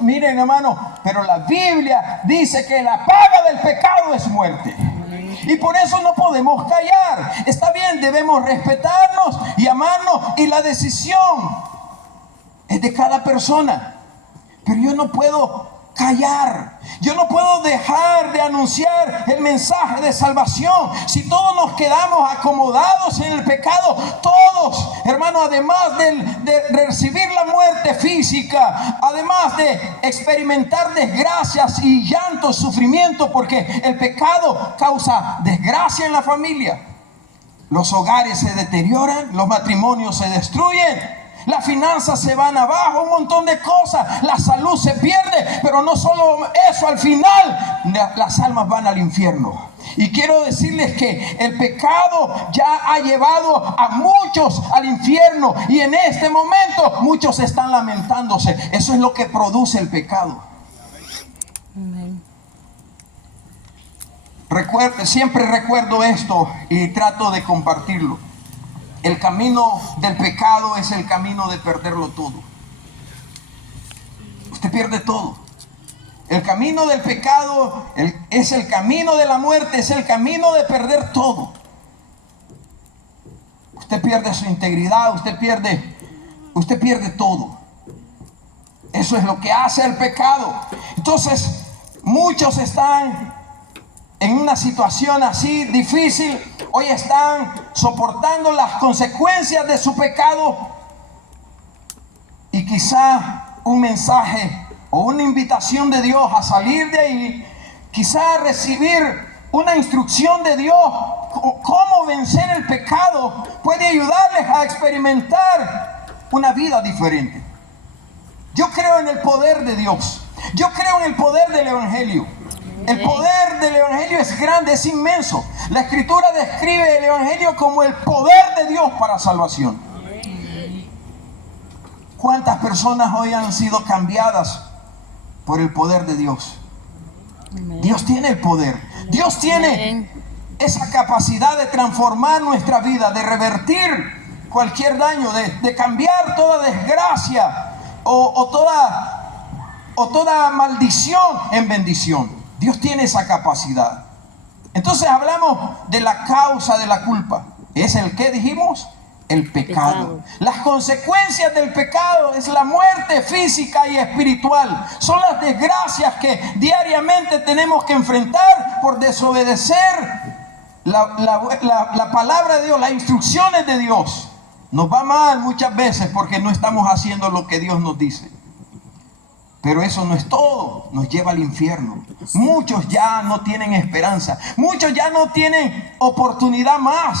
miren hermano, pero la Biblia dice que la paga del pecado es muerte. Y por eso no podemos callar. Está bien, debemos respetarnos y amarnos, y la decisión es de cada persona. Pero yo no puedo callar. Yo no puedo dejar de anunciar el mensaje de salvación. Si todos nos quedamos acomodados en el pecado, todos, hermano, además de recibir la muerte física, además de experimentar desgracias y llanto, sufrimiento, porque el pecado causa desgracia en la familia. Los hogares se deterioran, los matrimonios se destruyen, las finanzas se van abajo, un montón de cosas, la salud se pierde, pero no solo eso, al final las almas van al infierno. Y quiero decirles que el pecado ya ha llevado a muchos al infierno, y en este momento muchos están lamentándose. Eso es lo que produce el pecado. Siempre recuerdo esto y trato de compartirlo. El camino del pecado es el camino de perderlo todo. Usted pierde todo. El camino del pecado es el camino de la muerte, es el camino de perder todo. Usted pierde su integridad, usted pierde todo. Eso es lo que hace el pecado. Entonces, muchos están en una situación así difícil. Hoy están soportando las consecuencias de su pecado, y quizá un mensaje o una invitación de Dios a salir de ahí, quizá recibir una instrucción de Dios cómo vencer el pecado, puede ayudarles a experimentar una vida diferente. Yo creo en el poder de Dios. Yo creo en el poder del Evangelio. El poder del Evangelio es grande, es inmenso. La Escritura describe el Evangelio como el poder de Dios para salvación. ¿Cuántas personas hoy han sido cambiadas por el poder de Dios? Dios tiene el poder. Dios tiene esa capacidad de transformar nuestra vida, de revertir cualquier daño, de cambiar toda desgracia o toda maldición en bendición. Dios tiene esa capacidad. Entonces hablamos de la causa de la culpa. ¿Es el qué dijimos? El pecado. Las consecuencias del pecado es la muerte física y espiritual. Son las desgracias que diariamente tenemos que enfrentar por desobedecer la palabra de Dios, las instrucciones de Dios. Nos va mal muchas veces porque no estamos haciendo lo que Dios nos dice. Pero eso no es todo, nos lleva al infierno. Muchos ya no tienen esperanza, muchos ya no tienen oportunidad más,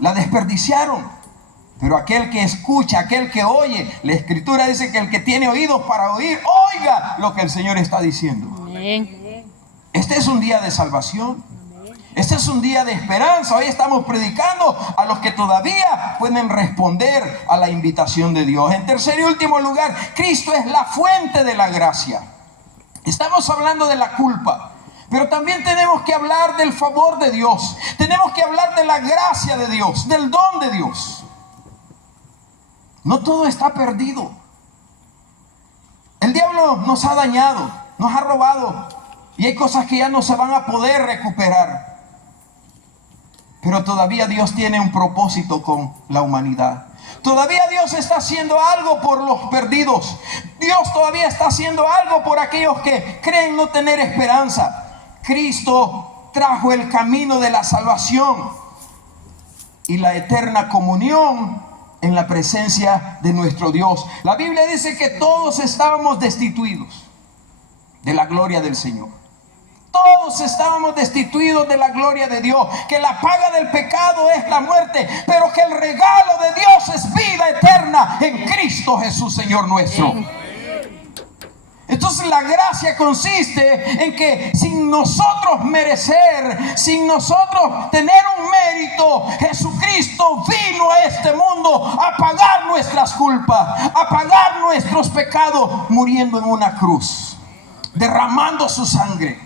la desperdiciaron. Pero aquel que escucha, aquel que oye, la Escritura dice que el que tiene oídos para oír, oiga lo que el Señor está diciendo. Amén. Este es un día de salvación. Este es un día de esperanza. Hoy estamos predicando a los que todavía pueden responder a la invitación de Dios. En tercer y último lugar, Cristo es la fuente de la gracia. Estamos hablando de la culpa, pero también tenemos que hablar del favor de Dios. Tenemos que hablar de la gracia de Dios, del don de Dios. No todo está perdido. El diablo nos ha dañado, nos ha robado, y hay cosas que ya no se van a poder recuperar. Pero todavía Dios tiene un propósito con la humanidad. Todavía Dios está haciendo algo por los perdidos. Dios todavía está haciendo algo por aquellos que creen no tener esperanza. Cristo trajo el camino de la salvación y la eterna comunión en la presencia de nuestro Dios. La Biblia dice que todos estábamos destituidos de la gloria del Señor. Todos estábamos destituidos de la gloria de Dios, que la paga del pecado es la muerte, pero que el regalo de Dios es vida eterna en Cristo Jesús, Señor nuestro. Entonces la gracia consiste en que sin nosotros merecer, sin nosotros tener un mérito, Jesucristo vino a este mundo a pagar nuestras culpas, a pagar nuestros pecados, muriendo en una cruz, derramando su sangre.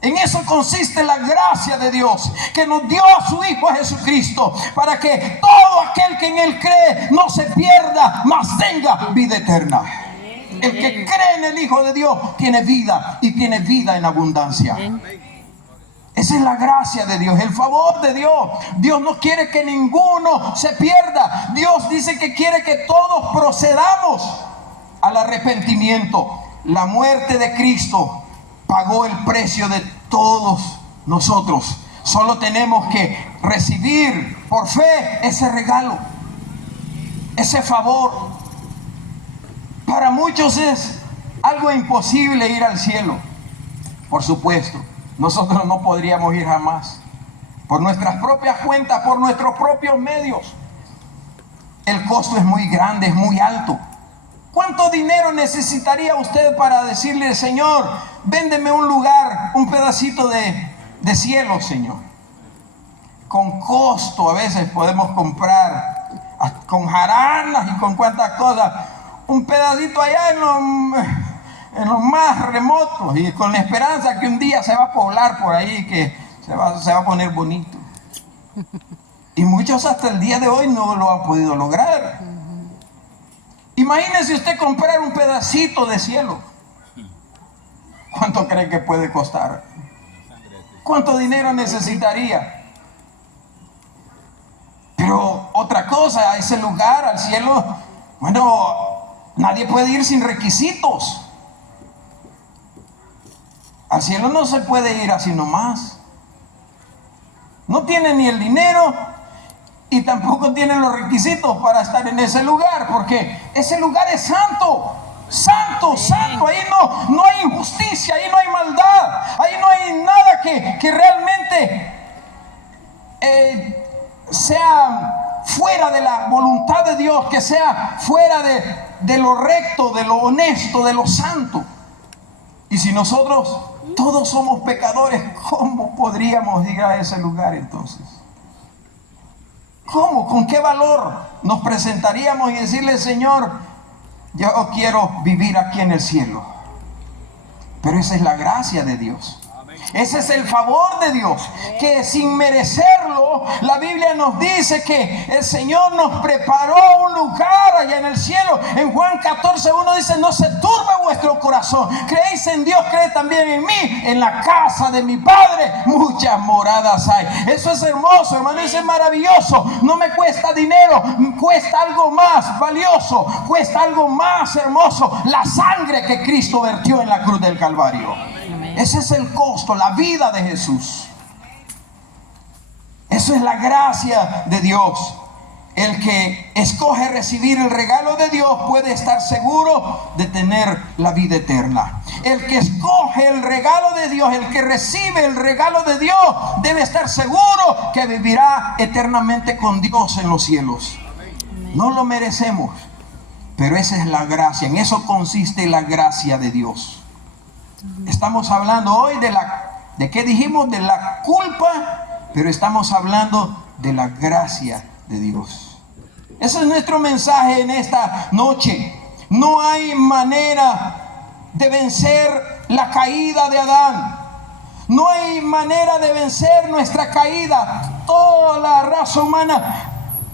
En eso consiste la gracia de Dios, que nos dio a su Hijo Jesucristo, para que todo aquel que en Él cree no se pierda, mas tenga vida eterna. El que cree en el Hijo de Dios tiene vida y tiene vida en abundancia. Esa es la gracia de Dios, el favor de Dios. Dios no quiere que ninguno se pierda. Dios dice que quiere que todos procedamos al arrepentimiento. La muerte de Cristo pagó el precio de todos nosotros. Solo tenemos que recibir por fe ese regalo, ese favor. Para muchos es algo imposible ir al cielo. Por supuesto, nosotros no podríamos ir jamás. Por nuestras propias cuentas, por nuestros propios medios. El costo es muy grande, es muy alto. ¿Cuánto dinero necesitaría usted para decirle, Señor, véndeme un lugar, un pedacito de cielo, Señor? Con costo a veces podemos comprar, con jaranas y con cuantas cosas, un pedacito allá en los más remotos, y con la esperanza que un día se va a poblar por ahí, que se va a poner bonito. Y muchos hasta el día de hoy no lo han podido lograr. Imagínese usted comprar un pedacito de cielo. ¿Cuánto cree que puede costar? ¿Cuánto dinero necesitaría? Pero otra cosa, a ese lugar, al cielo, bueno, nadie puede ir sin requisitos. Al cielo no se puede ir así nomás. No tiene ni el dinero y tampoco tiene los requisitos para estar en ese lugar, porque ese lugar es santo. Santo, santo. Ahí no hay injusticia, ahí no hay maldad, ahí no hay nada que realmente sea fuera de la voluntad de Dios, que sea fuera de lo recto, de lo honesto, de lo santo. Y si nosotros todos somos pecadores, ¿cómo podríamos ir a ese lugar entonces? ¿Cómo? ¿Con qué valor nos presentaríamos y decirle, Señor, yo quiero vivir aquí en el cielo? Pero esa es la gracia de Dios. Ese es el favor de Dios, que sin merecerlo, la Biblia nos dice que el Señor nos preparó un lugar allá en el cielo. En Juan 14:1 dice, no se turbe vuestro corazón. Creéis en Dios, creed también en mí. En la casa de mi Padre muchas moradas hay. Eso es hermoso, hermano, eso es maravilloso. No me cuesta dinero, cuesta algo más valioso, cuesta algo más hermoso: la sangre que Cristo vertió en la cruz del Calvario. Ese es el costo, la vida de Jesús. Eso es la gracia de Dios. El que escoge recibir el regalo de Dios puede estar seguro de tener la vida eterna. El que escoge el regalo de Dios, el que recibe el regalo de Dios, debe estar seguro que vivirá eternamente con Dios en los cielos. No lo merecemos, pero esa es la gracia. En eso consiste la gracia de Dios. Estamos hablando hoy ¿de qué dijimos? De la culpa, pero estamos hablando de la gracia de Dios. Ese es nuestro mensaje en esta noche. No hay manera de vencer la caída de Adán. No hay manera de vencer nuestra caída. Toda la raza humana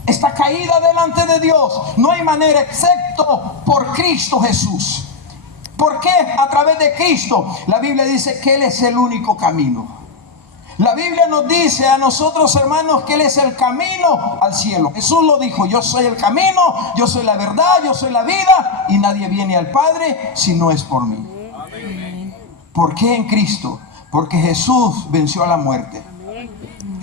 está caída delante de Dios. No hay manera excepto por Cristo Jesús. ¿Por qué? A través de Cristo. La Biblia dice que Él es el único camino. La Biblia nos dice a nosotros, hermanos, que Él es el camino al cielo. Jesús lo dijo: yo soy el camino, yo soy la verdad, yo soy la vida, y nadie viene al Padre si no es por mí. ¿Por qué en Cristo? Porque Jesús venció a la muerte.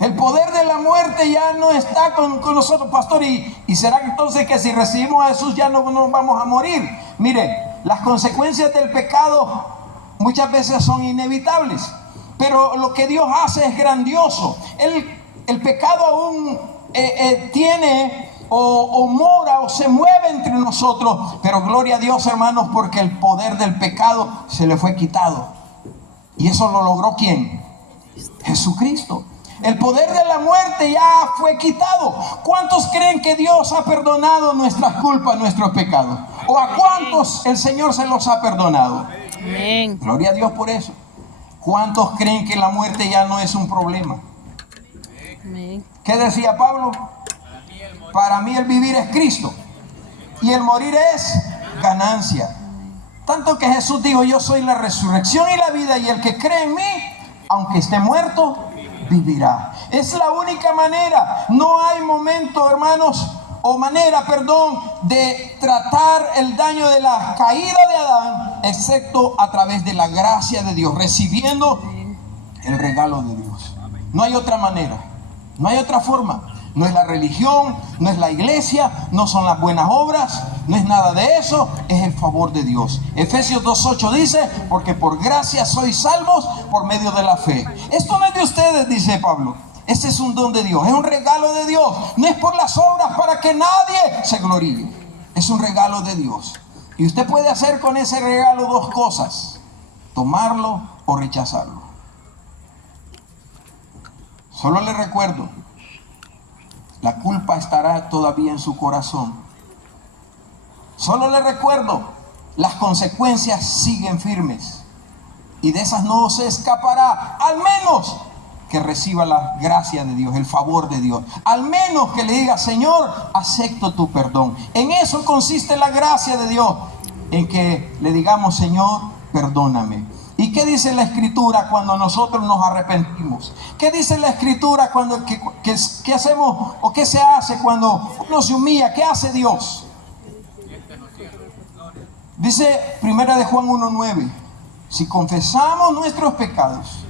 El poder de la muerte ya no está con nosotros, pastor. ¿Y será que entonces que si recibimos a Jesús ya no nos vamos a morir? Mire, las consecuencias del pecado muchas veces son inevitables, pero lo que Dios hace es grandioso. El pecado aún tiene o mora o se mueve entre nosotros, pero gloria a Dios, hermanos, porque el poder del pecado se le fue quitado. ¿Y eso lo logró quién? Jesucristo. El poder de la muerte ya fue quitado. ¿Cuántos creen que Dios ha perdonado nuestras culpas, nuestros pecados? ¿O a cuántos el Señor se los ha perdonado? Amén. Gloria a Dios por eso. ¿Cuántos creen que la muerte ya no es un problema? Amén. ¿Qué decía Pablo? Para mí el vivir es Cristo y el morir es ganancia. Tanto que Jesús dijo, yo soy la resurrección y la vida, y el que cree en mí, aunque esté muerto, vivirá. Es la única manera. No hay momento, hermanos, de tratar el daño de la caída de Adán, excepto a través de la gracia de Dios, recibiendo el regalo de Dios. No hay otra manera, no hay otra forma. No es la religión, no es la iglesia, no son las buenas obras, no es nada de eso, es el favor de Dios. Efesios 2:8 dice, porque por gracia sois salvos por medio de la fe. Esto no es de ustedes, dice Pablo. Este es un don de Dios, es un regalo de Dios. No es por las obras para que nadie se gloríe. Es un regalo de Dios. Y usted puede hacer con ese regalo dos cosas: tomarlo o rechazarlo. Solo le recuerdo, la culpa estará todavía en su corazón. Solo le recuerdo, las consecuencias siguen firmes. Y de esas no se escapará, al menos que reciba la gracia de Dios, el favor de Dios. Al menos que le diga, Señor, acepto tu perdón. En eso consiste la gracia de Dios, en que le digamos, Señor, perdóname. ¿Y qué dice la Escritura cuando nosotros nos arrepentimos? ¿Qué dice la Escritura cuando qué hacemos o qué se hace cuando uno se humilla? ¿Qué hace Dios? Dice 1 Juan 1:9, si confesamos nuestros pecados,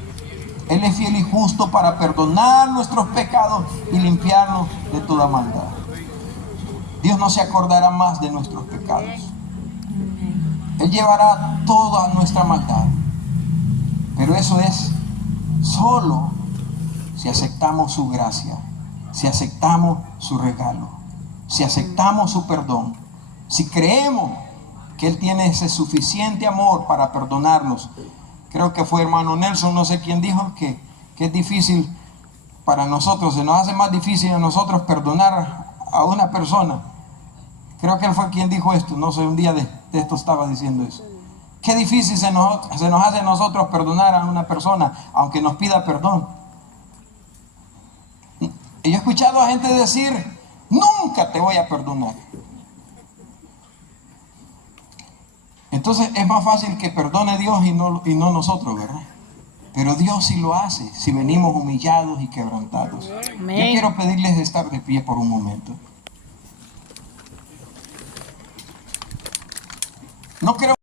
Él es fiel y justo para perdonar nuestros pecados y limpiarnos de toda maldad. Dios no se acordará más de nuestros pecados. Él llevará toda nuestra maldad. Pero eso es solo si aceptamos su gracia, si aceptamos su regalo, si aceptamos su perdón, si creemos que Él tiene ese suficiente amor para perdonarnos. Creo que fue hermano Nelson, no sé quién dijo que es difícil para nosotros, se nos hace más difícil a nosotros perdonar a una persona. Creo que él fue quien dijo esto, no sé, un día de esto estaba diciendo eso. Qué difícil se nos hace a nosotros perdonar a una persona, aunque nos pida perdón. Y yo he escuchado a gente decir, nunca te voy a perdonar. Entonces es más fácil que perdone Dios y no nosotros, ¿verdad? Pero Dios sí lo hace, si venimos humillados y quebrantados. Amén. Yo quiero pedirles de estar de pie por un momento. No creo